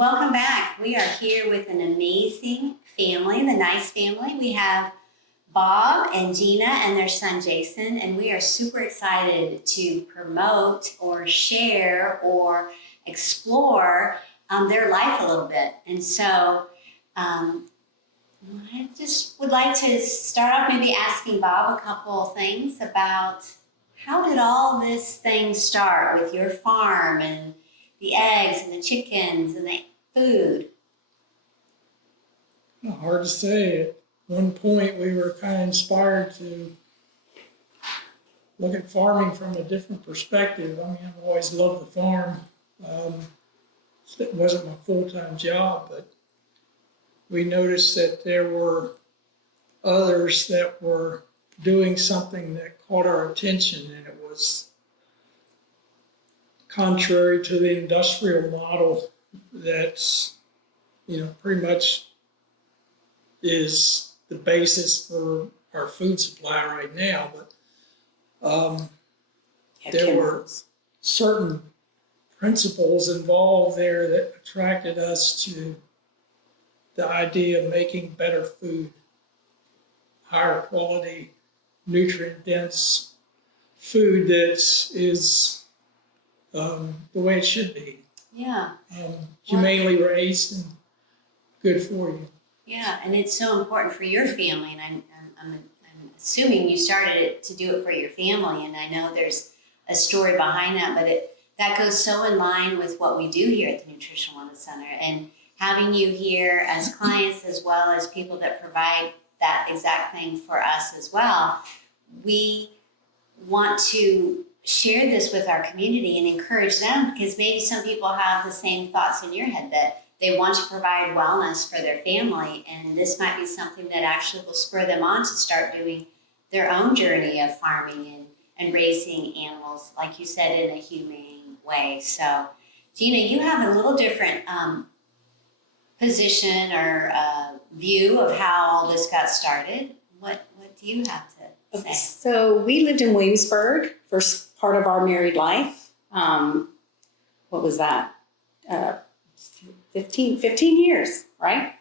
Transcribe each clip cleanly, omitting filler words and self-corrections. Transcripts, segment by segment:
welcome back. We are here with an amazing family, the Nice family. We have Bob and Gina and their son Jason, and we are super excited to promote or share or explore their life a little bit. And so I just would like to start off maybe asking Bob a couple of things about how did all this thing start with your farm and the eggs and the chickens and the food? Hard to say. At one point, we were kind of inspired to look at farming from a different perspective. I mean, I've always loved the farm. It wasn't my full-time job, but we noticed that there were others that were doing something that caught our attention, and it was contrary to the industrial model that's, pretty much is the basis for our food supply right now. But there were certain principles involved there that attracted us to the idea of making better food, higher quality, nutrient-dense food that is the way it should be. Yeah. Humanely raised and good for you. Yeah, and it's so important for your family, and I'm assuming you started it to do it for your family, and I know there's a story behind that, but that goes so in line with what we do here at the Nutrition Wellness Center, and having you here as clients as well as people that provide that exact thing for us as well. We want to share this with our community and encourage them, because maybe some people have the same thoughts in your head that they want to provide wellness for their family, and this might be something that actually will spur them on to start doing their own journey of farming and raising animals, like you said, in a humane way. So, Gina, you have a little different position or view of how all this got started. What do you have to say? So we lived in Williamsburg first part of our married life. What was that? 15 years, right?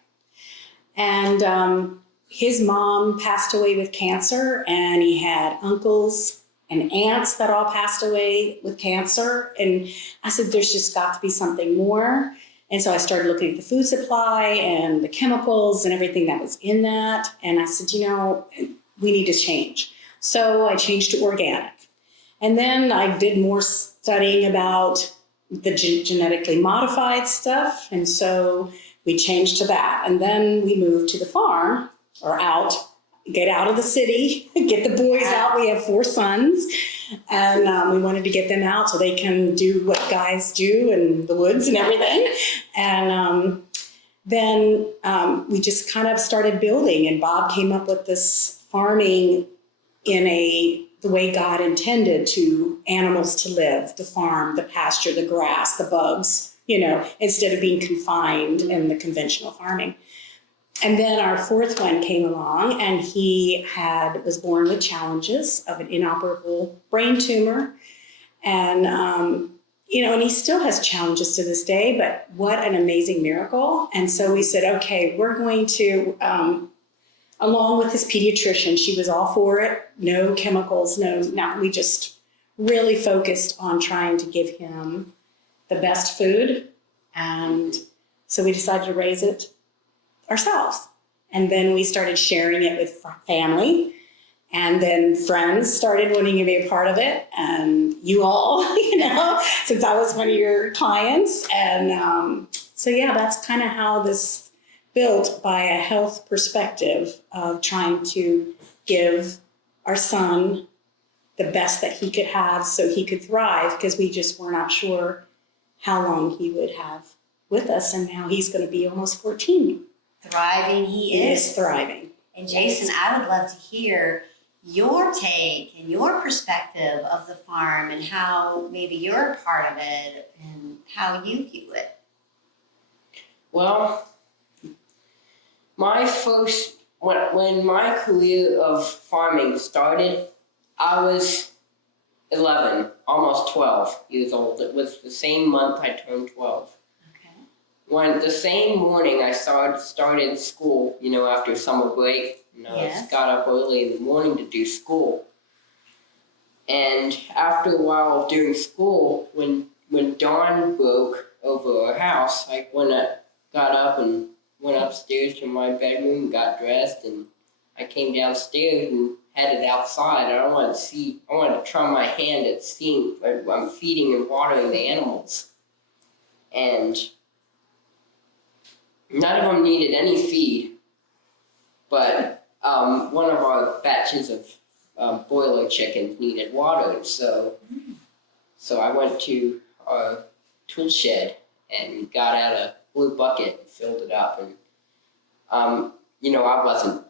And his mom passed away with cancer, and he had uncles and aunts that all passed away with cancer. And I said, there's just got to be something more. And so I started looking at the food supply and the chemicals and everything that was in that. And I said, we need to change. So I changed to organic. And then I did more studying about the genetically modified stuff. And so we changed to that. And then we moved to the farm, or get out of the city, get the boys out. We have 4 sons. And we wanted to get them out so they can do what guys do in the woods and everything. And then we just kind of started building, and Bob came up with this farming in the way God intended to animals to live, the farm, the pasture, the grass, the bugs, instead of being confined in the conventional farming. And then our 4th one came along, and he was born with challenges of an inoperable brain tumor. And, and he still has challenges to this day, but what an amazing miracle. And so we said, okay, we're going to, along with his pediatrician, she was all for it. No chemicals, we just really focused on trying to give him the best food. And so we decided to raise it ourselves. And then we started sharing it with family, and then friends started wanting to be a part of it, and you all, since I was one of your clients. And so yeah, that's kind of how this built, by a health perspective of trying to give our son the best that he could have so he could thrive, because we just were not sure how long he would have with us, and now he's going to be almost 14. Thriving, he is thriving. And Jason, I would love to hear your take and your perspective of the farm and how maybe you're a part of it and how you view it. Well, when my career of farming started, I was 11, almost 12 years old. It was the same month I turned 12. Okay. the same morning I started school, after summer break, I Yes. got up early in the morning to do school. And after a while of doing school, when dawn broke over our house, I got up and went upstairs to my bedroom, got dressed, and I came downstairs and headed outside. I wanted to try my hand at seeing if I'm feeding and watering the animals. And none of them needed any feed, but one of our batches of broiler chickens needed water. So I went to our tool shed and got out a blue bucket and filled it up. And I wasn't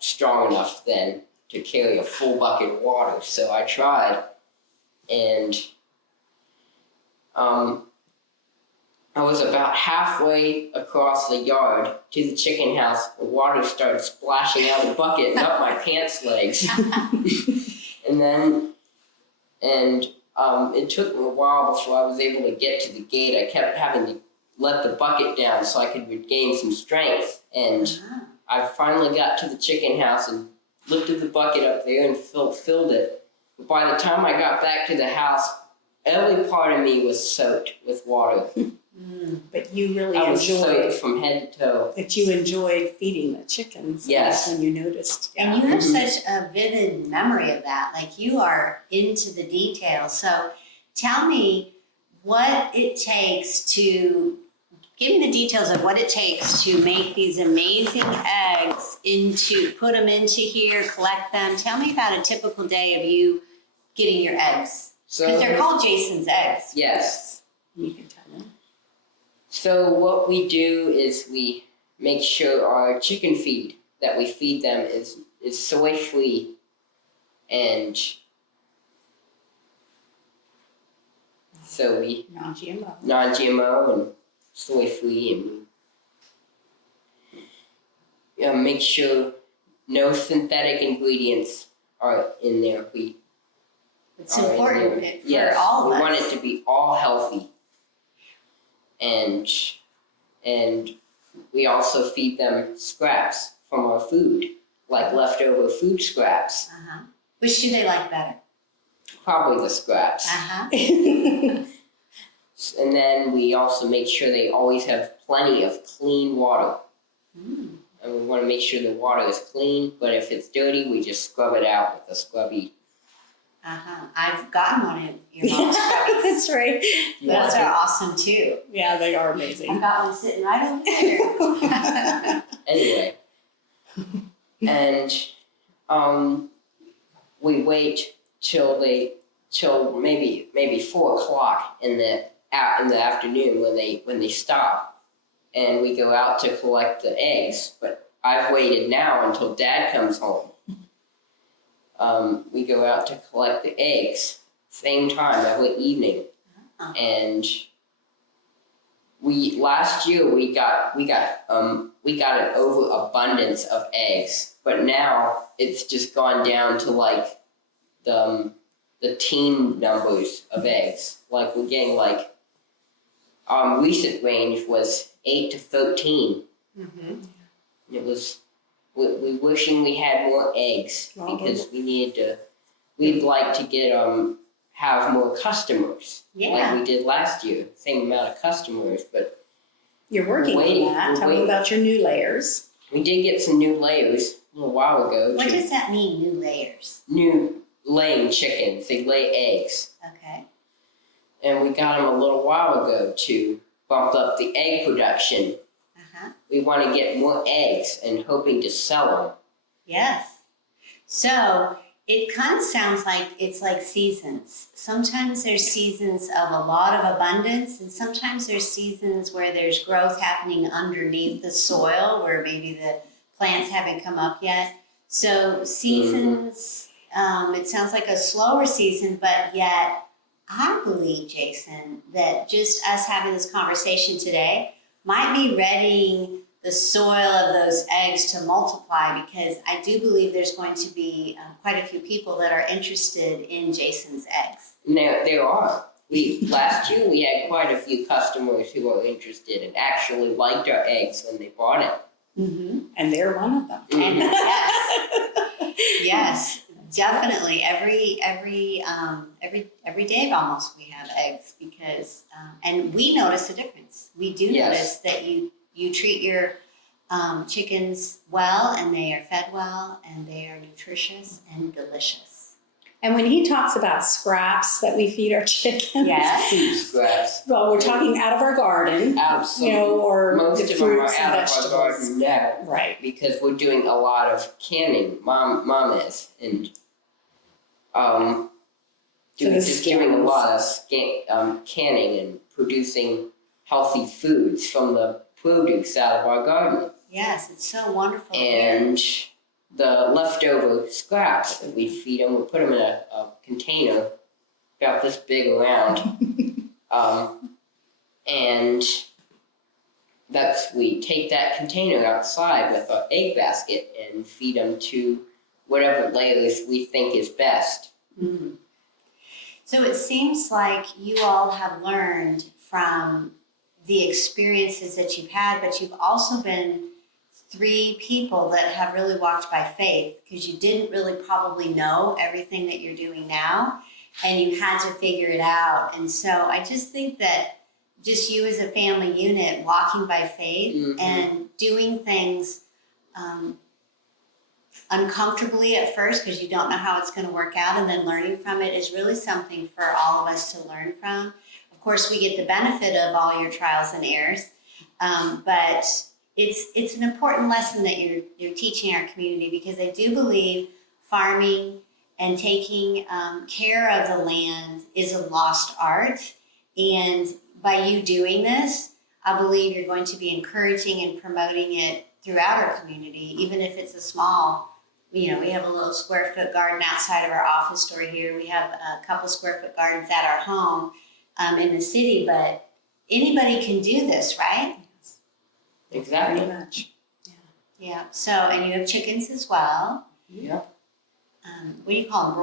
strong enough then to carry a full bucket of water, so I tried, and I was about halfway across the yard to the chicken house. The water started splashing out of the bucket and up my pants legs. It took me a while before I was able to get to the gate. I kept having to let the bucket down so I could regain some strength. And I finally got to the chicken house and lifted the bucket up there and filled it. But by the time I got back to the house, every part of me was soaked with water. But you really I was enjoyed soaked from head to toe. that. You enjoyed feeding the chickens. Yes. That's when you noticed. And you have such a vivid memory of that. Like you are into the details. So tell me what it takes to, give me the details of what it takes to make these amazing eggs put them into here, collect them. Tell me about a typical day of you getting your eggs. Because they're called Jason's eggs. Yes. You can tell them. So what we do is we make sure our chicken feed that we feed them is soy-free, and so we non-GMO and soy-free, and make sure no synthetic ingredients are in there. It's important for all of us. We want it to be all healthy. And we also feed them scraps from our food, like leftover food scraps. Which do they like better? Probably the scraps. And then we also make sure they always have plenty of clean water. And we want to make sure the water is clean, but if it's dirty, we just scrub it out with a scrubby. I've gotten one of your mom's scrubbies. That's right. Those are awesome too. Yeah, they are amazing. I've got one sitting right over there. Anyway, and we wait till maybe 4 o'clock in the afternoon when they stop, and we go out to collect the eggs. But I've waited now until Dad comes home. We go out to collect the eggs, same time every evening, and last year we got an overabundance of eggs, but now it's just gone down to the teen numbers of eggs. Like we're getting recent range was 8 to 13. It was. We're wishing we had more eggs because we'd like to get have more customers like we did last year, same amount of customers, but you're working on that. Tell me about your new layers. We did get some new layers a little while ago. What does that mean, new layers? New laying chickens, they lay eggs. Okay. And we got them a little while ago to bump up the egg production. We want to get more eggs and hoping to sell them. Yes. So it kind of sounds like it's like seasons. Sometimes there's seasons of a lot of abundance, and sometimes there's seasons where there's growth happening underneath the soil where maybe the plants haven't come up yet. So seasons, it sounds like a slower season, but yet I believe, Jason, that just us having this conversation today might be readying the soil of those eggs to multiply, because I do believe there's going to be quite a few people that are interested in Jason's eggs. There are. Last year we had quite a few customers who were interested and actually liked our eggs when they bought it. Mm-hmm. And they're one of them. And yes, definitely. Every day almost we have eggs because, and we notice a difference. We do notice that you treat your chickens well, and they are fed well, and they are nutritious and delicious. And when he talks about scraps that we feed our chickens, Yes. Food scraps. well, we're talking out of our garden, Absolutely. you know, or Most the of them are fruits and out of our vegetables. garden now. Right. Because we're doing a lot of canning. Mom is, and the doing a skins. lot of canning and producing healthy foods from the produce out of our garden. Yes, it's so wonderful. to hear. And the leftover scraps that we feed them, we put them in a container about this big around, and we take that container outside with our egg basket and feed them to whatever layers we think is best. Mm-hmm. So it seems like you all have learned from the experiences that you've had, but you've also been 3 people that have really walked by faith because you didn't really probably know everything that you're doing now, and you had to figure it out. And so I just think that just you as a family unit walking by faith and doing things uncomfortably at first because you don't know how it's going to work out, and then learning from it is really something for all of us to learn from. Of course, we get the benefit of all your trials and errors, but it's an important lesson that you're teaching our community, because I do believe farming and taking care of the land is a lost art. And by you doing this, I believe you're going to be encouraging and promoting it throughout our community, even if it's a small, we have a little square foot garden outside of our office door here. We have a couple square foot gardens at our home in the city, but anybody can do this, right? Exactly. Pretty much. Yeah. So, and you have chickens as well. Yeah. What do you call them?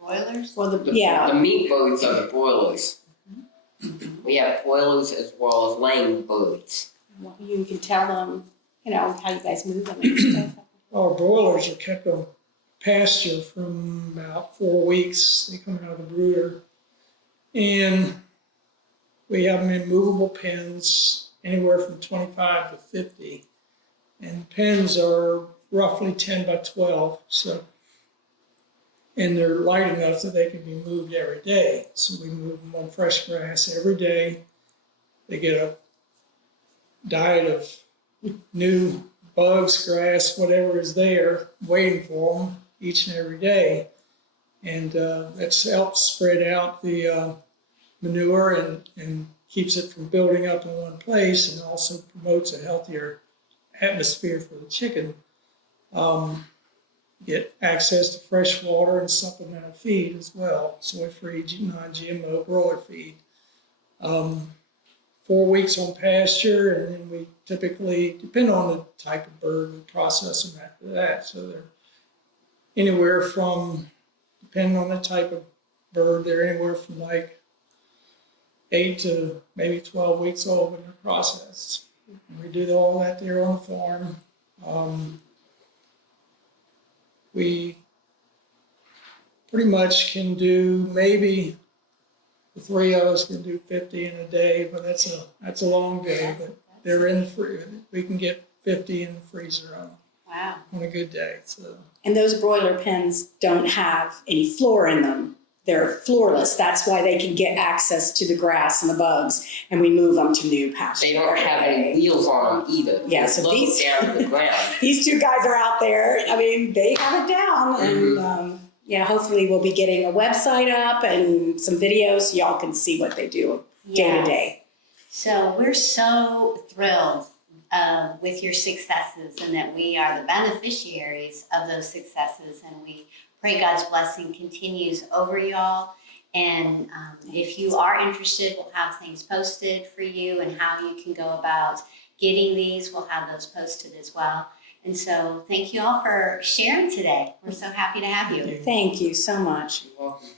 Broilers? Well, The meat birds are the broilers. We have broilers as well as laying birds. You can tell them, how you guys move them and stuff. Our broilers are kept on pasture from about 4 weeks. They come out of the brooder. And we have them in movable pens, anywhere from 25 to 50. And pens are roughly 10 by 12. And they're light enough that they can be moved every day. So we move them on fresh grass every day. They get a diet of new bugs, grass, whatever is there, waiting for them each and every day. And that helps spread out the manure and keeps it from building up in one place, and also promotes a healthier atmosphere for the chicken. Get access to fresh water and supplemental feed as well, soy-free, non-GMO broiler feed. 4 weeks on pasture, and then we typically, depend on the type of bird, we process them after that. So they're anywhere from, depending on the type of bird, they're anywhere from like 8 to maybe 12 weeks old when they're processed. And we do all that there on the farm. We pretty much can do, maybe the 3 of us can do 50 in a day, but that's a long day. But they're in the freezer. We can get 50 in the freezer on a good day. So. And those broiler pens don't have any floor in them. They're floorless. That's why they can get access to the grass and the bugs, and we move them to new pasture. They don't have any wheels on them either. Yeah, so They these down to the ground. these 2 guys are out there. I mean, they have it down, and hopefully we'll be getting a website up and some videos so y'all can see what they do day to day. So we're so thrilled with your successes, and that we are the beneficiaries of those successes, and we pray God's blessing continues over y'all. And if you are interested, we'll have things posted for you, and how you can go about getting these. We'll have those posted as well. And so thank you all for sharing today. We're so happy to have you. Thank you so much. You're welcome.